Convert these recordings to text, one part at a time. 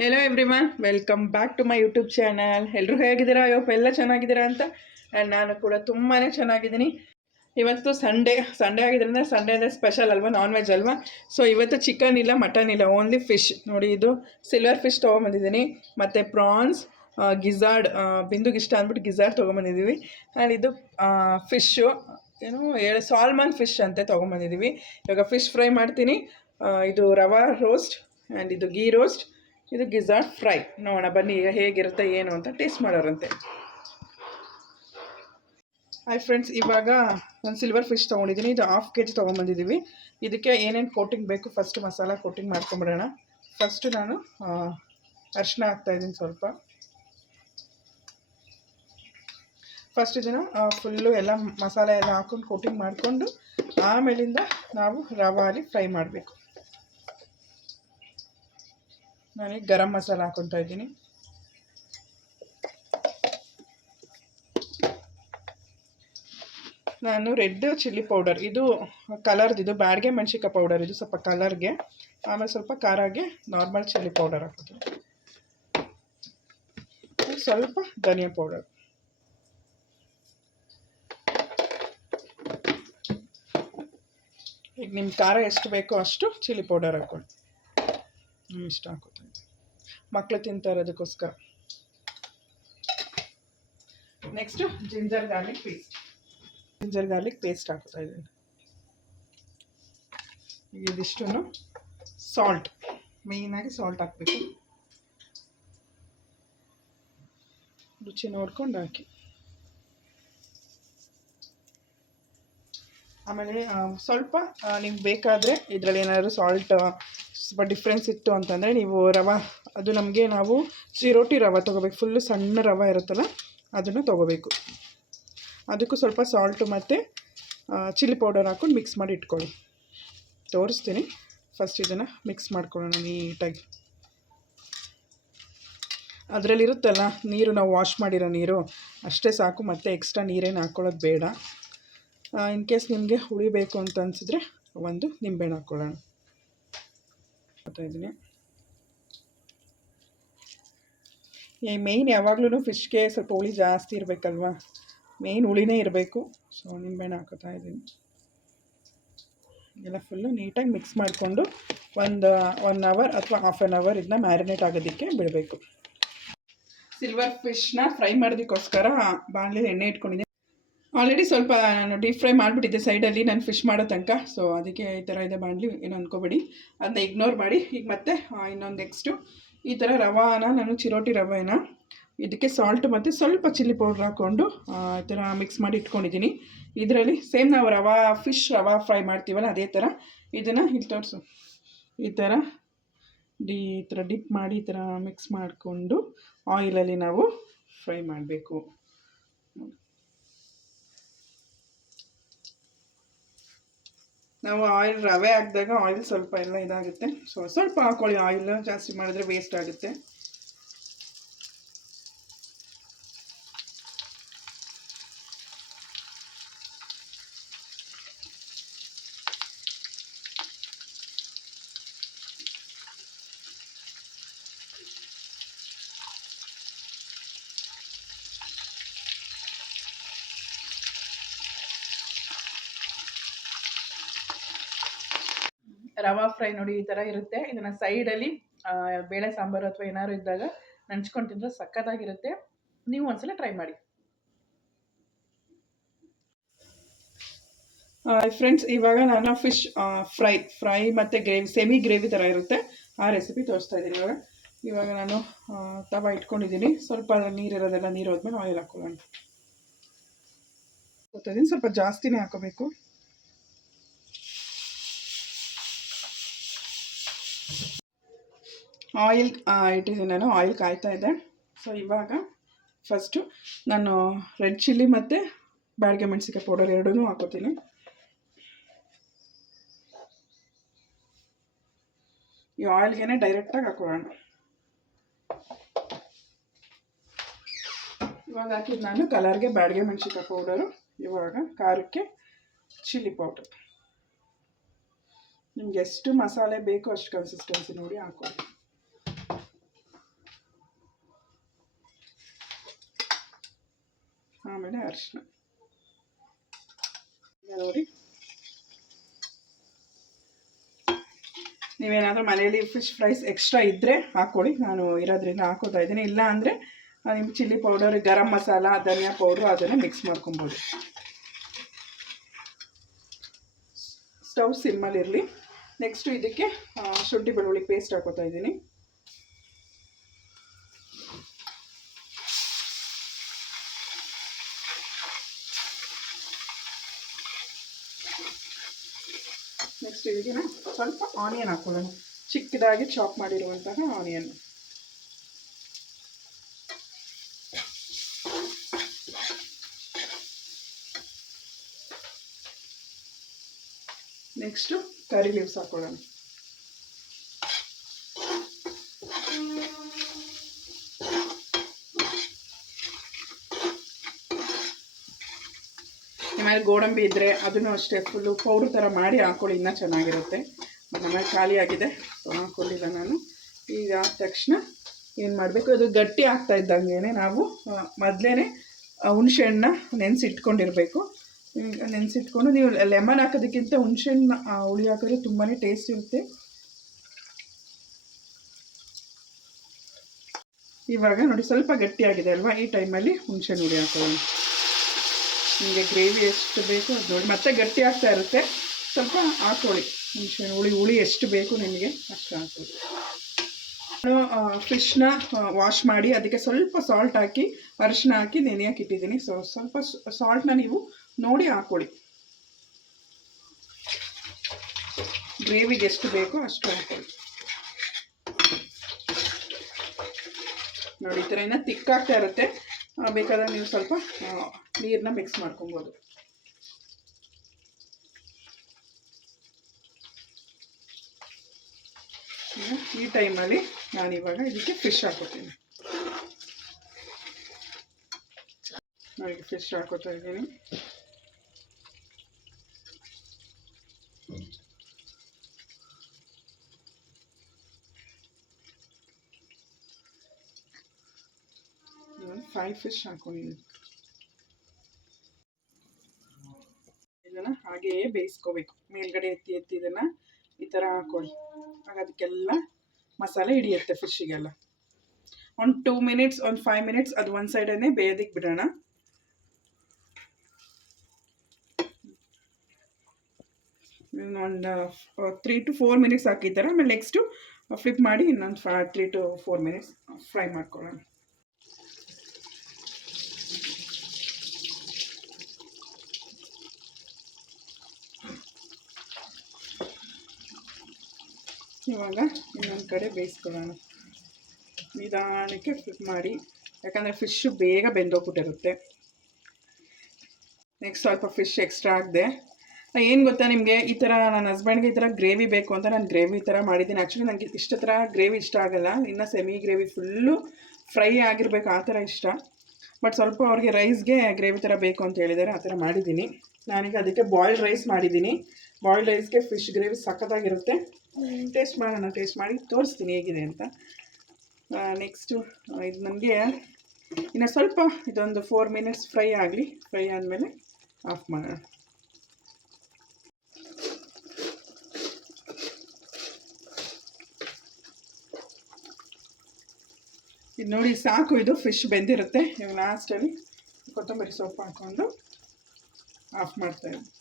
Hello everyone, welcome back to my YouTube channel. ಎಲ್ಲರೂ ಹೇಗಿದ್ದೀರಾ? ಎಲ್ಲ ಚೆನ್ನಾಗಿದ್ದೀರಾ ಅಂತ. ಆ್ಯಂಡ್ ನಾನು ಕೂಡ ತುಂಬಾ ಚೆನ್ನಾಗಿದ್ದೀನಿ. ಇವತ್ತು ಸಂಡೇ ಆಗಿದ್ದರಿಂದ ಸಂಡೇ ಅಂದರೆ ಸ್ಪೆಷಲ್ ಅಲ್ವಾ, ನಾನ್ ವೆಜ್ ಅಲ್ವಾ. ಸೊ ಇವತ್ತು ಚಿಕನ್ ಇಲ್ಲ, ಮಟನ್ ಇಲ್ಲ, ಓನ್ಲಿ ಫಿಶ್. ನೋಡಿ, ಇದು ಸಿಲ್ವರ್ ಫಿಶ್ ತೊಗೊಂಬಂದಿದ್ದೀನಿ, ಮತ್ತು ಪ್ರಾನ್ಸ್, ಗಿಝಾರ್ಡ್, ಬಿಂದುಗೆ ಇಷ್ಟ ಅಂದ್ಬಿಟ್ಟು ಗಿಝಾರ್ಡ್ ತೊಗೊಂಬಂದಿದ್ದೀವಿ. ಆ್ಯಂಡ್ ಇದು ಫಿಶ್ಶು ಸಾಲ್ಮನ್ ಫಿಶ್ ಅಂತ ತೊಗೊಂಬಂದಿದ್ದೀವಿ. ಇವಾಗ ಫಿಶ್ ಫ್ರೈ ಮಾಡ್ತೀನಿ. ಇದು ರವಾ ರೋಸ್ಟ್ ಆ್ಯಂಡ್ ಇದು ಗೀ ರೋಸ್ಟ್, ಇದು ಗಿಝಾರ್ಡ್ ಫ್ರೈ. ನೋಡೋಣ ಬನ್ನಿ ಈಗ ಹೇಗಿರುತ್ತೆ ಏನು ಅಂತ ಟೇಸ್ಟ್ ಮಾಡೋರಂತೆ. ಹಾಯ್ ಫ್ರೆಂಡ್ಸ್, ಇವಾಗ ಒಂದು ಸಿಲ್ವರ್ ಫಿಶ್ ತೊಗೊಂಡಿದ್ದೀನಿ. ಇದು 1/2 kg ತೊಗೊಂಬಂದಿದ್ದೀವಿ. ಇದಕ್ಕೆ ಏನೇನು ಕೋಟಿಂಗ್ ಬೇಕು ಫಸ್ಟ್ ಮಸಾಲ ಕೋಟಿಂಗ್ ಮಾಡ್ಕೊಂಬಿಡೋಣ. ಫಸ್ಟು ನಾನು ಅರಿಶಿನ ಹಾಕ್ತಾಯಿದ್ದೀನಿ ಸ್ವಲ್ಪ. ಫಸ್ಟ್ ಇದನ್ನು ಫುಲ್ಲು ಎಲ್ಲ ಮಸಾಲೆ ಎಲ್ಲ ಹಾಕ್ಕೊಂಡು ಕೋಟಿಂಗ್ ಮಾಡಿಕೊಂಡು ಆಮೇಲಿಂದ ನಾವು ರವಾಲಿ ಫ್ರೈ ಮಾಡಬೇಕು. ನಾನೀಗ ಗರಂ ಮಸಾಲ ಹಾಕ್ಕೊತಾ ಇದ್ದೀನಿ. ನಾನು ರೆಡ್ ಚಿಲ್ಲಿ ಪೌಡರ್, ಇದು ಕಲರ್ದಿದು ಬ್ಯಾಡ್ಗೆ ಮೆಣಸಿನ್ಕಾಯಿ ಪೌಡರ್, ಇದು ಸ್ವಲ್ಪ ಕಲರ್ಗೆ. ಆಮೇಲೆ ಸ್ವಲ್ಪ ಖಾರಾಗೆ ನಾರ್ಮಲ್ ಚಿಲ್ಲಿ ಪೌಡರ್ ಹಾಕೋದು, ಸ್ವಲ್ಪ ಧನಿಯಾ ಪೌಡರ್. ಈಗ ನಿಮ್ಮ ಖಾರ ಎಷ್ಟು ಬೇಕೋ ಅಷ್ಟು ಚಿಲ್ಲಿ ಪೌಡರ್ ಹಾಕ್ಕೊಳ್ಳಿ. ಇಷ್ಟ ಹಾಕೋತಾ ಇದ್ದೀನಿ, ಮಕ್ಕಳು ತಿಂತಾ ಇರೋದಕ್ಕೋಸ್ಕರ. ನೆಕ್ಸ್ಟು ಜಿಂಜರ್ ಗಾರ್ಲಿಕ್ ಪೇಸ್ಟ್ ಹಾಕೋತಾ ಇದ್ದೀನಿ. ಇದಿಷ್ಟು ಸಾಲ್ಟ್, ಮೇಯ್ನಾಗಿ ಸಾಲ್ಟ್ ಹಾಕಬೇಕು. ರುಚಿ ನೋಡ್ಕೊಂಡು ಹಾಕಿ. ಆಮೇಲೆ ಸ್ವಲ್ಪ ನಿಮ್ಗೆ ಬೇಕಾದರೆ ಇದರಲ್ಲಿ ಏನಾದರೂ ಸಾಲ್ಟ್ ಸ್ವಲ್ಪ ಡಿಫ್ರೆನ್ಸ್ ಇತ್ತು ಅಂತಂದರೆ ನೀವು ಅದು ನಾವು ಚಿರೋಟಿ ರವೆ ತೊಗೋಬೇಕು. ಫುಲ್ಲು ಸಣ್ಣ ರವೆ ಇರುತ್ತಲ್ಲ, ಅದನ್ನು ತೊಗೋಬೇಕು. ಅದಕ್ಕೂ ಸ್ವಲ್ಪ ಸಾಲ್ಟು ಮತ್ತು ಚಿಲ್ಲಿ ಪೌಡರ್ ಹಾಕ್ಕೊಂಡು ಮಿಕ್ಸ್ ಮಾಡಿ ಇಟ್ಕೊಳ್ಳಿ. ತೋರಿಸ್ತೀನಿ. ಫಸ್ಟ್ ಇದನ್ನು ಮಿಕ್ಸ್ ಮಾಡ್ಕೊಳ್ಳೋಣ ನೀಟಾಗಿ. ಅದರಲ್ಲಿರುತ್ತಲ್ಲ ನೀರು, ನಾವು ವಾಶ್ ಮಾಡಿರೋ ನೀರು ಅಷ್ಟೇ ಸಾಕು, ಮತ್ತು ಎಕ್ಸ್ಟ್ರಾ ನೀರೇನು ಹಾಕ್ಕೊಳ್ಳೋದು ಬೇಡ. ಇನ್ ಕೇಸ್ ನಿಮಗೆ ಹುಳಿ ಬೇಕು ಅಂತ ಅನಿಸಿದ್ರೆ ಒಂದು ನಿಂಬೆಹಣ್ಣು ಹಾಕ್ಕೊಳ್ಳೋಣ. ಇದ್ದೀನಿ. ಮೇಯ್ನ್ ಯಾವಾಗಲೂ ಫಿಶ್ಗೆ ಸ್ವಲ್ಪ ಹುಳಿ ಜಾಸ್ತಿ ಇರಬೇಕಲ್ವ, ಮೇಯ್ನ್ ಹುಳಿನೇ ಇರಬೇಕು. ಸೊ ನಿಂಬೆಹಣ್ಣು ಹಾಕೋತಾ ಇದ್ದೀನಿ. ಎಲ್ಲ ಫುಲ್ಲು ನೀಟಾಗಿ ಮಿಕ್ಸ್ ಮಾಡಿಕೊಂಡು ಒಂದು 1 hour ಅಥವಾ ½ an hour ಇದನ್ನ ಮ್ಯಾರಿನೇಟ್ ಆಗೋದಕ್ಕೆ ಬಿಡಬೇಕು. ಸಿಲ್ವರ್ ಫಿಶ್ನ ಫ್ರೈ ಮಾಡೋದಕ್ಕೋಸ್ಕರ ಬಾಣಲೆಯಲ್ಲಿ ಎಣ್ಣೆ ಇಟ್ಕೊಂಡಿದ್ದೀನಿ. ಆಲ್ರೆಡಿ ಸ್ವಲ್ಪ ನಾನು ಡೀಪ್ ಫ್ರೈ ಮಾಡಿಬಿಟ್ಟಿದ್ದೆ ಸೈಡಲ್ಲಿ, ನಾನು ಫಿಶ್ ಮಾಡೋ ತನಕ. ಸೊ ಅದಕ್ಕೆ ಈ ಥರ ಇದೆ ಬಾಣಲಿ, ಏನು ಅಂದ್ಕೋಬೇಡಿ, ಅದನ್ನ ಇಗ್ನೋರ್ ಮಾಡಿ. ಈಗ ಮತ್ತೆ ಇನ್ನೊಂದು ನೆಕ್ಸ್ಟು ಈ ಥರ ರವಾನ, ನಾನು ಚಿರೋಟಿ ರವೆನ ಇದಕ್ಕೆ ಸಾಲ್ಟ್ ಮತ್ತು ಸ್ವಲ್ಪ ಚಿಲ್ಲಿ ಪೌಡ್ರ್ ಹಾಕ್ಕೊಂಡು ಈ ಥರ ಮಿಕ್ಸ್ ಮಾಡಿ ಇಟ್ಕೊಂಡಿದ್ದೀನಿ. ಇದರಲ್ಲಿ ಸೇಮ್ ನಾವು ರವಾ ಫ್ರೈ ಮಾಡ್ತೀವಲ್ಲ ಅದೇ ಥರ ಇದನ್ನು ಇಲ್ಲಿ ತೋರಿಸು. ಈ ಥರ ಡಿಪ್ ಮಾಡಿ ಈ ಥರ ಮಿಕ್ಸ್ ಮಾಡಿಕೊಂಡು ಆಯಿಲಲ್ಲಿ ನಾವು ಫ್ರೈ ಮಾಡಬೇಕು. ನಾವು ರವೆ ಹಾಕಿದಾಗ ಆಯಿಲ್ ಸ್ವಲ್ಪ ಎಲ್ಲ ಇದಾಗುತ್ತೆ. ಸೊ ಸ್ವಲ್ಪ ಹಾಕ್ಕೊಳ್ಳಿ, ಆಯಿಲ್ ಜಾಸ್ತಿ ಮಾಡಿದ್ರೆ ವೇಸ್ಟ್ ಆಗುತ್ತೆ. ರವಾ ಫ್ರೈ ನೋಡಿ ಈ ಥರ ಇರುತ್ತೆ. ಇದನ್ನು ಸೈಡಲ್ಲಿ ಬೇಳೆ ಸಾಂಬಾರು ಅಥವಾ ಏನಾದ್ರು ಇದ್ದಾಗ ನಂಚ್ಕೊಂಡು ತಿಂದರೆ ಸಕ್ಕತ್ತಾಗಿರುತ್ತೆ. ನೀವು ಒಂದ್ಸಲ ಟ್ರೈ ಮಾಡಿ. ಫ್ರೆಂಡ್ಸ್, ಇವಾಗ ನಾನು ಫಿಶ್ ಫ್ರೈ ಮತ್ತು ಸೆಮಿ ಗ್ರೇವಿ ಥರ ಇರುತ್ತೆ, ಆ ರೆಸಿಪಿ ತೋರಿಸ್ತಾ ಇದ್ದೀನಿ. ಇವಾಗ ನಾನು ತವ ಇಟ್ಕೊಂಡಿದ್ದೀನಿ. ಸ್ವಲ್ಪ ನೀರಿರೋದೆಲ್ಲ ನೀರು ಹೋದ್ಮೇಲೆ ಆಯಿಲ್ ಹಾಕೊಳ್ಳೋಣ. ಗೊತ್ತಿದ್ದೀನಿ, ಸ್ವಲ್ಪ ಜಾಸ್ತಿನೇ ಹಾಕೋಬೇಕು. ಆಯಿಲ್ ಇಟ್ಟಿದ್ದೀನಿ ನಾನು, ಆಯಿಲ್ ಕಾಯ್ತಾ ಇದೆ. ಸೊ ಇವಾಗ ಫಸ್ಟು ನಾನು ರೆಡ್ ಚಿಲ್ಲಿ ಮತ್ತು ಬ್ಯಾಡ್ಗೆ ಮೆಣಸಿನ್ಕಾಯಿ ಪೌಡರ್ ಎರಡೂ ಹಾಕೋತೀನಿ. ಈ ಆಯಿಲ್ಗೆ ಡೈರೆಕ್ಟಾಗಿ ಹಾಕೊಳ್ಳೋಣ. ಇವಾಗ ಹಾಕಿದ್ದು ನಾನು ಕಲರ್ಗೆ ಬ್ಯಾಡ್ಗೆ ಮೆಣಸಿನ್ಕಾಯಿ ಪೌಡರು, ಇವಾಗ ಖಾರಕ್ಕೆ ಚಿಲ್ಲಿ ಪೌಡರ್. ನಿಮ್ಗೆ ಎಷ್ಟು ಮಸಾಲೆ ಬೇಕೋ ಅಷ್ಟು ಕನ್ಸಿಸ್ಟೆನ್ಸಿ ನೋಡಿ ಹಾಕೊಳ್ಳಿ. ಆಮೇಲೆ ಅರಿಶಿನ ನೋಡಿ. ನೀವೇನಾದರೂ ಮನೇಲಿ ಫಿಶ್ ಫ್ರೈಸ್ ಎಕ್ಸ್ಟ್ರಾ ಇದ್ದರೆ ಹಾಕ್ಕೊಳ್ಳಿ, ನಾನು ಇರೋದ್ರಿಂದ ಹಾಕೋತಾ ಇದ್ದೀನಿ. ಇಲ್ಲ ಅಂದರೆ ನಿಮ್ಮ ಚಿಲ್ಲಿ ಪೌಡರ್, ಗರಂ ಮಸಾಲ, ಧನಿಯಾ ಪೌಡ್ರು ಅದನ್ನು ಮಿಕ್ಸ್ ಮಾಡ್ಕೊಬೋದು. ಸ್ಟವ್ ಸಿಮ್ಮಲ್ಲಿರಲಿ. ನೆಕ್ಸ್ಟು ಇದಕ್ಕೆ ಶುಂಠಿ ಬೆಳ್ಳುಳ್ಳಿ ಪೇಸ್ಟ್ ಹಾಕೋತಾ ಇದ್ದೀನಿ. ನೆಕ್ಸ್ಟ್ ಇದಕ್ಕೆ ಸ್ವಲ್ಪ ಆನಿಯನ್ ಹಾಕೊಳ್ಳೋಣ, ಚಿಕ್ಕದಾಗಿ ಚಾಪ್ ಮಾಡಿರುವಂತಹ ಆನಿಯನ್. ನೆಕ್ಸ್ಟು ಕರಿ ಲೀವ್ಸ್ ಹಾಕೊಳ್ಳೋಣ. ಆಮೇಲೆ ಗೋಡಂಬಿ ಇದ್ದರೆ ಅದನ್ನು ಅಷ್ಟೇ ಫುಲ್ಲು ಪೌಡ್ರ್ ಥರ ಮಾಡಿ ಹಾಕ್ಕೊಳ್ಳಿ, ಇನ್ನೂ ಚೆನ್ನಾಗಿರುತ್ತೆ. ಆಮೇಲೆ ಖಾಲಿ ಆಗಿದೆ, ಸೊ ಹಾಕ್ಕೊಂಡಿಲ್ಲ ನಾನು. ಈಗ ಆದ ತಕ್ಷಣ ಏನು ಮಾಡಬೇಕು, ಅದು ಗಟ್ಟಿ ಆಗ್ತಾ ಇದ್ದಂಗೆ ನಾವು ಮೊದಲೇ ಹುಣಸೆಹಣ್ಣ ನೆನೆಸಿಟ್ಕೊಂಡಿರಬೇಕು. ಈಗ ನೆನೆಸಿಟ್ಕೊಂಡು ನೀವು ಲೆಮನ್ ಹಾಕೋದಕ್ಕಿಂತ ಹುಣಸೆಹಣ್ಣು ಹುಳಿ ಹಾಕಿದ್ರೆ ತುಂಬಾ ಟೇಸ್ಟ್ ಇರುತ್ತೆ. ಇವಾಗ ನೋಡಿ ಸ್ವಲ್ಪ ಗಟ್ಟಿಯಾಗಿದೆ ಅಲ್ವಾ, ಈ ಟೈಮಲ್ಲಿ ಹುಣಸೆಹಣ್ಣು ಹುಳಿ ಹಾಕೊಳ್ಳೋಣ. ನಿಮಗೆ ಗ್ರೇವಿ ಎಷ್ಟು ಬೇಕು ಅದು ನೋಡಿ, ಮತ್ತೆ ಗಟ್ಟಿ ಆಗ್ತಾ ಇರುತ್ತೆ, ಸ್ವಲ್ಪ ಹಾಕೊಳ್ಳಿ. ಹುಣಸೆಹಣ್ಣು ಹುಳಿ ಎಷ್ಟು ಬೇಕು ನಿಮಗೆ ಅಷ್ಟು ಹಾಕೊಳ್ಳಿ. ನಾನು ಫಿಶ್ನ ವಾಶ್ ಮಾಡಿ ಅದಕ್ಕೆ ಸ್ವಲ್ಪ ಸಾಲ್ಟ್ ಹಾಕಿ ಅರಿಶಿನ ಹಾಕಿ ನೆನೆಯಕ್ಕೆ ಇಟ್ಟಿದ್ದೀನಿ. ಸೊ ಸ್ವಲ್ಪ ಸಾಲ್ಟ್ನ ನೀವು ನೋಡಿ ಹಾಕೊಳ್ಳಿ, ಗ್ರೇವಿಗೆ ಎಷ್ಟು ಬೇಕೋ ಅಷ್ಟು ಹಾಕೊಳ್ಳಿ. ನೋಡಿ ಈ ಥರ ಇನ್ನೂ ತಿಕ್ಕಾಗ್ತಾ ಇರುತ್ತೆ, ಬೇಕಾದ್ರೆ ನೀವು ಸ್ವಲ್ಪ ನೀರನ್ನ ಮಿಕ್ಸ್ ಮಾಡ್ಕೊಬೋದು. ಈ ಟೈಮಲ್ಲಿ ನಾನಿವಾಗ ಇದಕ್ಕೆ ಫಿಶ್ ಹಾಕೋತೀನಿ. ನೋಡಿ ಫಿಶ್ ಹಾಕೋತಾ ಇದ್ದೀನಿ. ನಾನು 5 ಫಿಶ್ ಹಾಕೊಂಡಿದ್ದೀನಿ. ಇದನ್ನು ಹಾಗೆಯೇ ಬೇಯಿಸ್ಕೋಬೇಕು. ಮೇಲ್ಗಡೆ ಎತ್ತಿ ಇದನ್ನು ಈ ಥರ ಹಾಕೊಳ್ಳಿ, ಆಗ ಅದಕ್ಕೆಲ್ಲ ಮಸಾಲೆ ಹಿಡಿಯುತ್ತೆ ಫಿಶ್ಶಿಗೆಲ್ಲ. ಒಂದು 2 ಮಿನಿಟ್ಸ್, ಒಂದು 5 ಮಿನಿಟ್ಸ್ ಅದು ಒಂದು ಸೈಡನ್ನೇ ಬೇಯೋದಕ್ಕೆ ಬಿಡೋಣ. ಒಂದು 3 to 4 ಮಿನಿಟ್ಸ್ ಹಾಕಿದ್ದಾರೆ. ಆಮೇಲೆ ನೆಕ್ಸ್ಟು ಫ್ಲಿಪ್ ಮಾಡಿ ಇನ್ನೊಂದು 3 to 4 ಮಿನಿಟ್ಸ್ ಫ್ರೈ ಮಾಡ್ಕೊಳ್ಳೋಣ. ಇವಾಗ ಇನ್ನೊಂದು ಕಡೆ ಬೇಯಿಸ್ಕೊಳ್ಳೋಣ. ನಿಧಾನಕ್ಕೆ ಫ್ಲಿಪ್ ಮಾಡಿ, ಯಾಕಂದರೆ ಫಿಶ್ಶು ಬೇಗ ಬೆಂದೋಗ್ಬಿಟ್ಟಿರುತ್ತೆ. ನೆಕ್ಸ್ಟ್ ಸ್ವಲ್ಪ ಫಿಶ್ ಎಕ್ಸ್ಟ್ರಾ ಹಾಕಿದೆ. ಏನು ಗೊತ್ತಾ ನಿಮಗೆ, ಈ ಥರ ನನ್ನ ಹಸ್ಬೆಂಡ್ಗೆ ಈ ಥರ ಗ್ರೇವಿ ಬೇಕು ಅಂತ ನಾನು ಗ್ರೇವಿ ಥರ ಮಾಡಿದ್ದೀನಿ. ಆ್ಯಕ್ಚುಲಿ ನನಗೆ ಇಷ್ಟ ಥರ ಗ್ರೇವಿ ಇಷ್ಟ ಆಗೋಲ್ಲ, ಇನ್ನು ಸೆಮಿ ಗ್ರೇವಿ ಫುಲ್ಲು ಫ್ರೈ ಆಗಿರಬೇಕು ಆ ಥರ ಇಷ್ಟ. ಬಟ್ ಸ್ವಲ್ಪ ಅವ್ರಿಗೆ ರೈಸ್ಗೆ ಗ್ರೇವಿ ಥರ ಬೇಕು ಅಂತ ಹೇಳಿದ್ದಾರೆ, ಆ ಥರ ಮಾಡಿದ್ದೀನಿ. ನಾನೀಗ ಅದಕ್ಕೆ ಬಾಯ್ಲ್ಡ್ ರೈಸ್ ಮಾಡಿದ್ದೀನಿ. ಬಾಯ್ಲ್ಡ್ ರೈಸ್ಗೆ ಫಿಶ್ ಗ್ರೇವಿ ಸಖತ್ತಾಗಿರುತ್ತೆ. ಟೇಸ್ಟ್ ಮಾಡೋಣ, ಟೇಸ್ಟ್ ಮಾಡಿ ತೋರಿಸ್ತೀನಿ ಹೇಗಿದೆ ಅಂತ. ನೆಕ್ಸ್ಟು ಇದು ನನಗೆ ಇನ್ನು ಸ್ವಲ್ಪ ಇದೊಂದು 4 ಮಿನಿಟ್ಸ್ ಫ್ರೈ ಆಗಲಿ. ಫ್ರೈ ಆದಮೇಲೆ ಆಫ್ ಮಾಡೋಣ. ಇದು ನೋಡಿ ಸಾಕು, ಇದು ಫಿಶ್ ಬೆಂದಿರುತ್ತೆ. ಇವಾಗ ಲಾಸ್ಟಲ್ಲಿ ಕೊತ್ತಂಬರಿ ಸೊಪ್ಪು ಹಾಕ್ಕೊಂಡು ಆಫ್ ಮಾಡ್ತಾಯಿದ್ದೆ.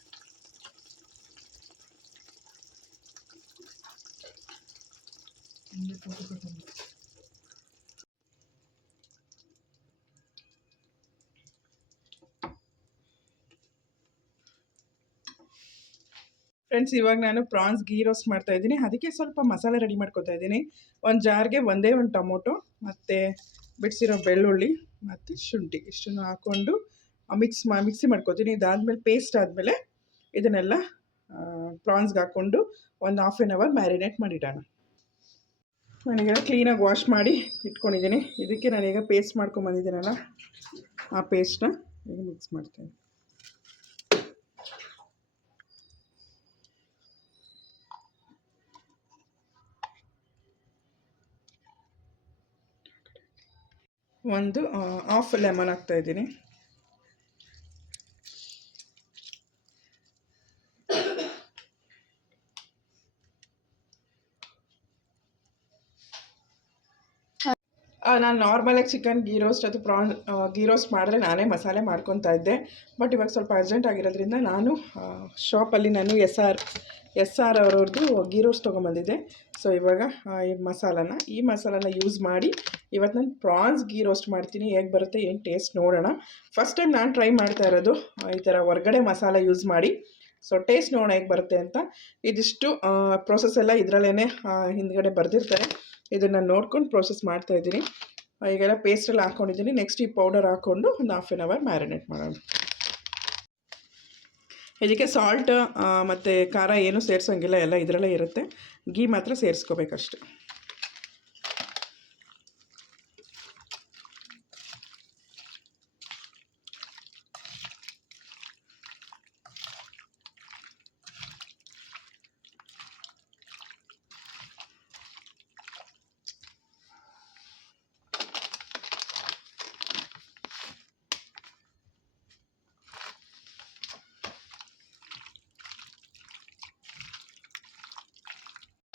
ಫ್ರೆಂಡ್ಸ್, ಇವಾಗ ನಾನು ಪ್ರಾನ್ಸ್ ಗೀ ರೋಸ್ಟ್ ಮಾಡ್ತಾಯಿದ್ದೀನಿ. ಅದಕ್ಕೆ ಸ್ವಲ್ಪ ಮಸಾಲೆ ರೆಡಿ ಮಾಡ್ಕೊತಾ ಇದ್ದೀನಿ. ಒಂದು ಜಾರ್ಗೆ ಒಂದೇ ಒಂದು ಟೊಮೊಟೊ ಮತ್ತು ಬಿಡಿಸಿರೋ ಬೆಳ್ಳುಳ್ಳಿ ಮತ್ತು ಶುಂಠಿ ಇಷ್ಟನ್ನು ಹಾಕ್ಕೊಂಡು ಮಿಕ್ಸಿ ಮಾಡ್ಕೊತೀನಿ. ಇದಾದಮೇಲೆ ಪೇಸ್ಟ್ ಆದಮೇಲೆ ಇದನ್ನೆಲ್ಲ ಪ್ರಾನ್ಸ್ಗೆ ಹಾಕ್ಕೊಂಡು ಒಂದು ½ an hour ಮ್ಯಾರಿನೇಟ್ ಮಾಡಿಡೋಣ. ನಾನೀಗ ಕ್ಲೀನಾಗಿ ವಾಶ್ ಮಾಡಿ ಇಟ್ಕೊಂಡಿದ್ದೀನಿ. ಇದಕ್ಕೆ ನಾನೀಗ ಪೇಸ್ಟ್ ಮಾಡ್ಕೊಂಬಂದಿದ್ದೀನಲ್ಲ, ಆ ಪೇಸ್ಟ್ನ ಈಗ ಮಿಕ್ಸ್ ಮಾಡ್ತೀನಿ. ಒಂದು ½ ಲೆಮನ್ ಹಾಕ್ತಾಯಿದ್ದೀನಿ. ನಾನು ನಾರ್ಮಲಾಗಿ ಚಿಕನ್ ಗೀ ರೋಸ್ಟ್ ಅಥವಾ ಪ್ರಾನ್ ಗೀ ರೋಸ್ಟ್ ಮಾಡಿದ್ರೆ ನಾನೇ ಮಸಾಲೆ ಮಾಡ್ಕೊತಾ ಇದ್ದೆ. ಬಟ್ ಇವಾಗ ಸ್ವಲ್ಪ ಅರ್ಜೆಂಟ್ ಆಗಿರೋದ್ರಿಂದ ನಾನು ಶಾಪಲ್ಲಿ ನಾನು ಎಸ್ ಆರ್ ಅವ್ರದ್ದು ಗೀ ರೋಸ್ಟ್ ತೊಗೊಂಬಂದಿದ್ದೆ. ಸೊ ಇವಾಗ ಈ ಮಸಾಲಾನ ಯೂಸ್ ಮಾಡಿ ಇವತ್ತು ನಾನು ಪ್ರಾನ್ಸ್ ಗೀ ರೋಸ್ಟ್ ಮಾಡ್ತೀನಿ. ಹೇಗೆ ಬರುತ್ತೆ ಏನು ಟೇಸ್ಟ್ ನೋಡೋಣ. ಫಸ್ಟ್ ಟೈಮ್ ನಾನು ಟ್ರೈ ಮಾಡ್ತಾ ಇರೋದು ಈ ಥರ ಹೊರ್ಗಡೆ ಮಸಾಲ ಯೂಸ್ ಮಾಡಿ. ಸೊ ಟೇಸ್ಟ್ ನೋಡೋಣ ಹೇಗೆ ಬರುತ್ತೆ ಅಂತ. ಇದಿಷ್ಟು ಪ್ರೋಸೆಸ್ ಎಲ್ಲ ಇದರಲ್ಲೇ ಹಿಂದ್ಗಡೆ ಬರೆದಿರ್ತಾರೆ. ಇದನ್ನು ನೋಡ್ಕೊಂಡು ಪ್ರೋಸೆಸ್ ಮಾಡ್ತಾಯಿದ್ದೀನಿ. ಈಗೆಲ್ಲ ಪೇಸ್ಟೆಲ್ಲ ಹಾಕ್ಕೊಂಡಿದ್ದೀನಿ. ನೆಕ್ಸ್ಟ್ ಈ ಪೌಡರ್ ಹಾಕ್ಕೊಂಡು ಒಂದು ಹಾಫ್ ಆನ್ ಅವರ್ ಮ್ಯಾರಿನೇಟ್ ಮಾಡೋಣ. ಇದಕ್ಕೆ ಸಾಲ್ಟ್ ಮತ್ತು ಖಾರ ಏನೂ ಸೇರಿಸೋಂಗಿಲ್ಲ, ಎಲ್ಲ ಇದರಲ್ಲೇ ಇರುತ್ತೆ. ಗೀ ಮಾತ್ರ ಸೇರಿಸ್ಕೋಬೇಕಷ್ಟೆ.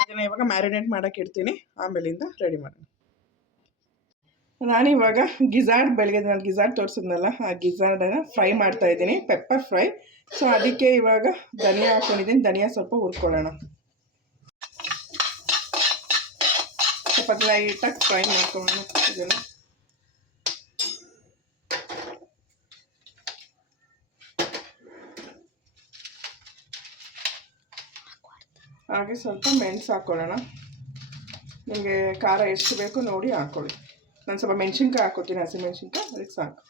ಇದನ್ನು ಇವಾಗ ಮ್ಯಾರಿನೇಟ್ ಮಾಡೋಕ್ಕೆ ಇಡ್ತೀನಿ. ಆಮೇಲಿಂದ ರೆಡಿ ಮಾಡೋಣ. ನಾನಿವಾಗ ಬೆಳಗ್ಗೆ ನಾನು ಗಿಜಾರ್ಡ್ ತೋರಿಸಿದ್ನಲ್ಲ, ಆ ಗಿಜಾರ್ಡನ್ನು ಫ್ರೈ ಮಾಡ್ತಾಯಿದ್ದೀನಿ, ಪೆಪ್ಪರ್ ಫ್ರೈ. ಸೊ ಅದಕ್ಕೆ ಇವಾಗ ಧನಿಯಾ ಹಾಕ್ಕೊಂಡಿದ್ದೀನಿ. ಧನಿಯಾ ಸ್ವಲ್ಪ ಹುರ್ಕೊಳ್ಳೋಣ. ಸ್ವಲ್ಪ ಲೈಟಾಗಿ ಫ್ರೈ ಮಾಡ್ಕೊಳ್ಳೋಣ ಇದನ್ನು. ಹಾಗೆ ಸ್ವಲ್ಪ ಮೆಣಸು ಹಾಕ್ಕೊಳ್ಳೋಣ. ನಿಮಗೆ ಖಾರ ಎಷ್ಟು ಬೇಕು ನೋಡಿ ಹಾಕ್ಕೊಳ್ಳಿ. ನಾನು ಸ್ವಲ್ಪ ಮೆಣಸಿನ್ಕಾಯಿ ಹಾಕ್ಕೊತೀನಿ, ಹಸಿಮೆಣಸಿನ್ಕಾಯಿ, ಅದಕ್ಕೆ ಸಾಕು.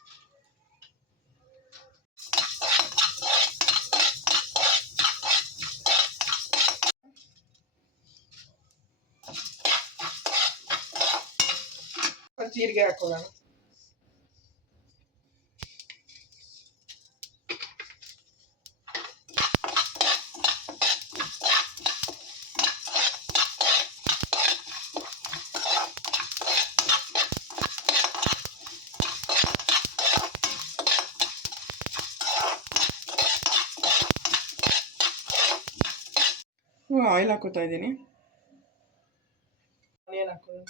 ಜೀರಿಗೆ ಹಾಕ್ಕೊಳ್ಳೋಣ. ಆಯಿಲ್ ಹಾಕೋತಾ ಇದ್ದೀನಿ. ಆನಿಯನ್ ಹಾಕೋದು.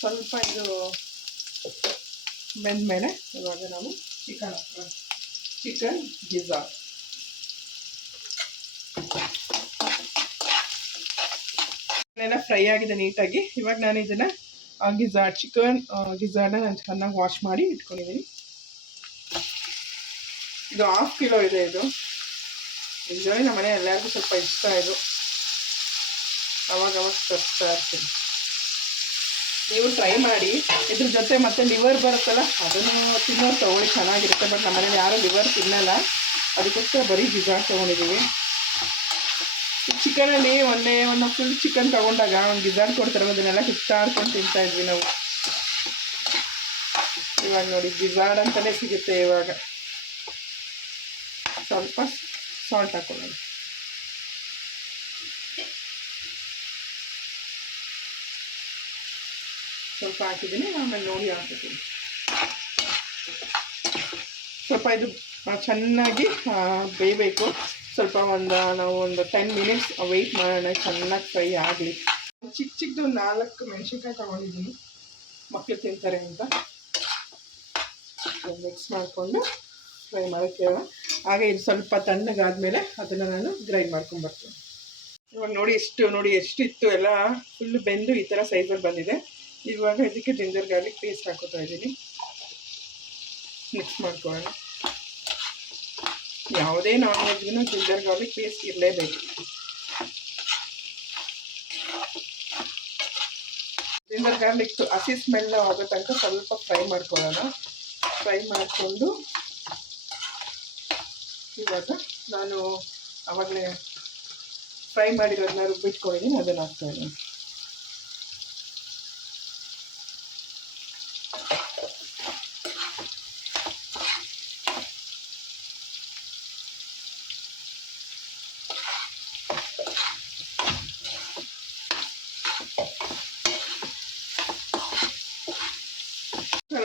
ಸ್ವಲ್ಪ ಇದು ಬೆಂದಮೇಲೆ ಇವಾಗ ನಾವು ಚಿಕನ್ ಗಿಜಾರ್ಡ್ ಫ್ರೈ ಆಗಿದೆ ನೀಟಾಗಿ. ಇವಾಗ ನಾನು ಇದನ್ನು ಚಿಕನ್ ಗಿಜಾರ್ಡ್ನ ನಾನು ಚೆನ್ನಾಗಿ ವಾಶ್ ಮಾಡಿ ಇಟ್ಕೊಂಡಿದ್ದೀನಿ. ಇದು 1/2 ಕಿಲೋ ಇದೆ. ಇದು ನಮ್ಮ ಮನೆ ಎಲ್ಲರಿಗೂ ಸ್ವಲ್ಪ ಇಷ್ಟ. ಇದು ಅವಾಗ ತರಿಸ್ತಾ ಇರ್ತೀನಿ. ನೀವು ಟ್ರೈ ಮಾಡಿ. ಇದ್ರ ಜೊತೆ ಮತ್ತೆ ಲಿವರ್ ಬರುತ್ತಲ್ಲ, ಅದನ್ನು ತಿನ್ನೋರು ತೊಗೊಳ್ಳಿ, ಚೆನ್ನಾಗಿರುತ್ತೆ. ಬಟ್ ನಮ್ಮ ಮನೇಲಿ ಯಾರೂ ಲಿವರ್ ತಿನ್ನಲ್ಲ, ಅದಕ್ಕೋಸ್ಕರ ಬರೀ ಗಿಜಾರ್ಡ್ ತೊಗೊಂಡಿದ್ದೀವಿ. ಚಿಕನಲ್ಲಿ ಒಂದು ಫುಲ್ ಚಿಕನ್ ತೊಗೊಂಡಾಗ ಒಂದು ಗಿಜಾರ್ಡ್ ಕೊಡ್ತಾರೆ, ಅದನ್ನೆಲ್ಲ ಕಿತ್ತಾಡ್ಕೊಂಡು ತಿಂತಾಯಿದ್ವಿ ನಾವು. ಇವಾಗ ನೋಡಿ ಗಿಜಾರ್ಡ್ ಅಂತಲೇ ಸಿಗುತ್ತೆ. ಇವಾಗ ಸ್ವಲ್ಪ ಸಾಲ್ಟ್ ಹಾಕೊಳ್ಳೋಣ. ಸ್ವಲ್ಪ ಹಾಕಿದ್ದೀನಿ, ಆಮೇಲೆ ನೋಡಿ ಹಾಕಿದ್ದೀನಿ. ಸ್ವಲ್ಪ ಇದು ಚೆನ್ನಾಗಿ ಬೇಯಬೇಕು. ಸ್ವಲ್ಪ ನಾವು ಒಂದು 10 ಮಿನಿಟ್ಸ್ ವೆಯ್ಟ್ ಮಾಡೋಣ, ಚೆನ್ನಾಗಿ ಫ್ರೈ ಆಗಲಿ. ಚಿಕ್ಕದು 4 ಮೆಣಸಿನ್ಕಾಯಿ ತೊಗೊಂಡಿದ್ದೀನಿ, ಮಕ್ಕಳು ತಿಂತಾರೆ ಅಂತ. ಮಿಕ್ಸ್ ಮಾಡಿಕೊಂಡು ಫ್ರೈ ಮಾಡೋಕ್ಕೆ. ಹಾಗೆ ಇದು ಸ್ವಲ್ಪ ತಣ್ಣಗಾದ್ಮೇಲೆ ಅದನ್ನು ನಾನು ಗ್ರೈಂಡ್ ಮಾಡ್ಕೊಂಡ್ಬರ್ತೀನಿ. ಇವಾಗ ನೋಡಿ ಎಷ್ಟಿತ್ತು, ಎಲ್ಲ ಫುಲ್ಲು ಬೆಂದು ಈ ಥರ ಸೈಜಲ್ಲಿ ಬಂದಿದೆ. ಇವಾಗ ಇದಕ್ಕೆ ಜಿಂಜರ್ ಗಾರ್ಲಿಕ್ ಪೇಸ್ಟ್ ಹಾಕೋತಾ ಇದ್ದೀನಿ. ಮಿಕ್ಸ್ ಮಾಡ್ಕೊಳ್ಳೋಣ. ಯಾವುದೇ ನಾನ್ ವೆಜ್ಗೂ ಜಿಂಜರ್ ಗಾರ್ಲಿಕ್ ಪೇಸ್ಟ್ ಇರಲೇಬೇಕು. ಜಿಂಜರ್ ಗಾರ್ಲಿಕ್ ಹಸಿ ಸ್ಮೆಲ್ ಆಗೋ ತನಕ ಸ್ವಲ್ಪ ಫ್ರೈ ಮಾಡ್ಕೊಳ್ಳೋಣ. ಫ್ರೈ ಮಾಡಿಕೊಂಡು ಇವಾಗ ನಾನು ಆವಾಗಲೇ ಫ್ರೈ ಮಾಡಿರೋದನ್ನ ರುಬ್ಬಿಟ್ಕೊಂಡಿದ್ದೀನಿ, ಅದನ್ನು ಹಾಕ್ತಾಯಿದ್ದೀನಿ.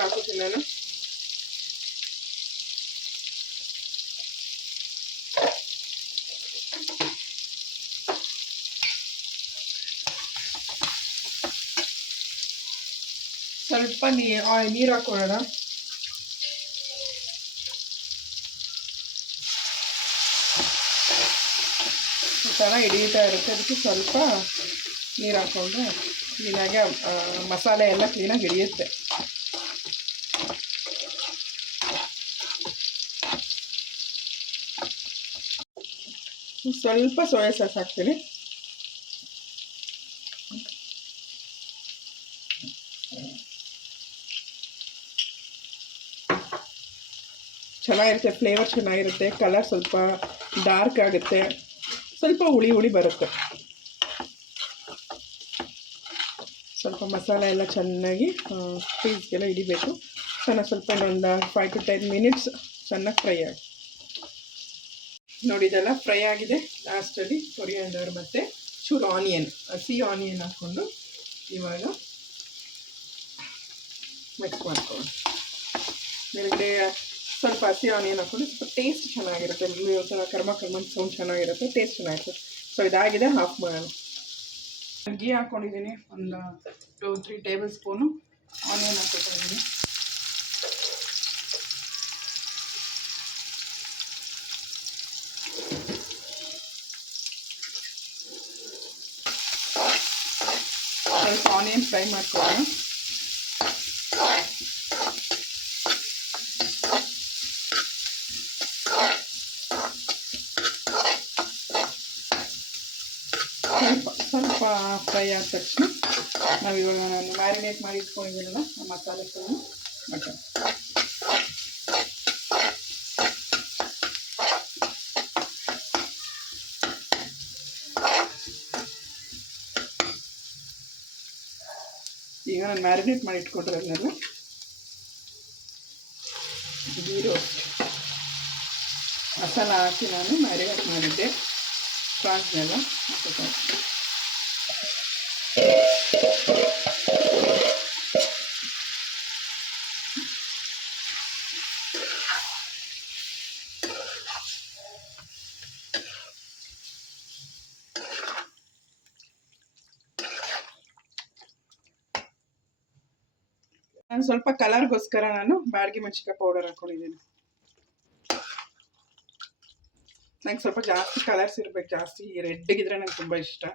ಹಾಕೋತೀನಿ ನಾನು. ಸ್ವಲ್ಪ ನೀರು ಹಾಕೊಳ್ಳೋಣ. ಚೆನ್ನಾಗಿ ಹಿಡಿಯುತ್ತಾ ಇರುತ್ತೆ, ಅದಕ್ಕೆ ಸ್ವಲ್ಪ ನೀರು ಹಾಕ್ಕೊಂಡು ಕ್ಲೀನಾಗಿ ಮಸಾಲೆ ಎಲ್ಲ ಕ್ಲೀನಾಗಿ ಹಿಡಿಯುತ್ತೆ. ಸ್ವಲ್ಪ ಸೋಯಾ ಸಾಸ್ ಹಾಕ್ತೀನಿ. ಚೆನ್ನಾಗಿರುತ್ತೆ, ಫ್ಲೇವರ್ ಚೆನ್ನಾಗಿರುತ್ತೆ, ಕಲರ್ ಸ್ವಲ್ಪ ಡಾರ್ಕ್ ಆಗುತ್ತೆ, ಸ್ವಲ್ಪ ಹುಳಿ ಬರುತ್ತೆ. ಸ್ವಲ್ಪ ಮಸಾಲೆ ಎಲ್ಲ ಚೆನ್ನಾಗಿ ಪೀಸ್ಗೆಲ್ಲ ಹಿಡಿಬೇಕು. ಸ್ವಲ್ಪ ಇನ್ನೊಂದು 5 to 10 minutes ಚೆನ್ನಾಗಿ ಫ್ರೈ ಆಗಿ ನೋಡಿ. ಇದೆಲ್ಲ ಫ್ರೈ ಆಗಿದೆ. ಲಾಸ್ಟಲ್ಲಿ ಕೊರಿಯಾಂಡರ್ ಮತ್ತು ಚೂರು ಆನಿಯನ್, ಹಸಿ ಆನಿಯನ್ ಹಾಕ್ಕೊಂಡು ಇವಾಗ ಮಿಕ್ಸ್ ಮಾಡ್ಕೊಳ್ಳೋಣ. ಮೇಲ್ಗಡೆ ಸ್ವಲ್ಪ ಹಸಿ ಆನಿಯನ್ ಹಾಕ್ಕೊಂಡು ಸ್ವಲ್ಪ ಟೇಸ್ಟ್ ಚೆನ್ನಾಗಿರುತ್ತೆ, ಒಂಥರ ಕರ್ಮ ಸೌಂಡ್ ಚೆನ್ನಾಗಿರುತ್ತೆ, ಟೇಸ್ಟ್ ಚೆನ್ನಾಗಿರುತ್ತೆ. ಸೊ ಇದಾಗಿದೆ, ಹಾಫ್ ಮಾಡೋಣ. ಗೀ ಹಾಕ್ಕೊಂಡಿದ್ದೀನಿ, ಒಂದು 2-3 ಟೇಬಲ್ ಸ್ಪೂನು ಆನಿಯನ್ ಹಾಕ್ಕೊಂಡಿದ್ದೀನಿ. ಸ್ವಲ್ಪ ಆನಿಯನ್ ಫ್ರೈ ಮಾಡ್ಕೊಳ್ಳೋಣ. ಸ್ವಲ್ಪ ಫ್ರೈ ಆದ ತಕ್ಷಣ ನಾವಿವಾಗ ನಾನು ಮ್ಯಾರಿನೇಟ್ ಮಾಡಿ ಇಟ್ಕೊಂಡಿದ್ದೀನಲ್ಲ ಮಸಾಲೆ ಮಟನ್ ಈಗ ನಾನು ಮ್ಯಾರಿನೇಟ್ ಮಾಡಿ ಇಟ್ಕೊಂಡಿರೋದನ್ನೆಲ್ಲ ಗೀ ರೋಸ್ಟ್ ಮಸಾಲ ಹಾಕಿ ನಾನು ಮ್ಯಾರಿನೇಟ್ ಮಾಡಿದ್ದೆ ಪ್ರಾನ್ಸ್ನೆಲ್ಲ ಹಾಕೋತೀನಿ. ನಾನು ಸ್ವಲ್ಪ ಕಲರ್ಗೋಸ್ಕರ ನಾನು ಬ್ಯಾಡಗಿ ಮೆಣಸಿನಕಾಯಿ ಪೌಡರ್ ಹಾಕ್ಕೊಂಡಿದ್ದೀನಿ. ನಂಗೆ ಸ್ವಲ್ಪ ಜಾಸ್ತಿ ಕಲರ್ಸ್ ಇರಬೇಕು, ಜಾಸ್ತಿ ರೆಡ್ಗಿದ್ರೆ ನಂಗೆ ತುಂಬ ಇಷ್ಟ.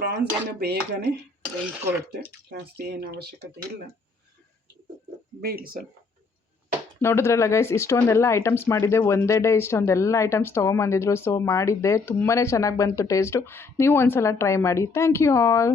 ಪ್ರಾನ್ಸ್ ಏನು ಬೇಗನೆ ಬೆಂದ್ಕೊಳ್ಳುತ್ತೆ, ಜಾಸ್ತಿ ಏನು ಅವಶ್ಯಕತೆ ಇಲ್ಲ. ಬೇಯಿಸಿ ಸ್ವಲ್ಪ. ನೋಡಿದ್ರಲ್ಲ ಗೈಸ್, ಇಷ್ಟೊಂದೆಲ್ಲ ಐಟಮ್ಸ್ ಮಾಡಿದ್ದೆ ಒಂದೇ ಡೇ, ಇಷ್ಟೊಂದೆಲ್ಲ ಐಟಮ್ಸ್ ತೊಗೊಂಬಂದಿದ್ರು. ಸೊ ಮಾಡಿದ್ದೆ, ತುಂಬಾ ಚೆನ್ನಾಗಿ ಬಂತು ಟೇಸ್ಟು. ನೀವು ಒಂದ್ಸಲ ಟ್ರೈ ಮಾಡಿ. Thank you all.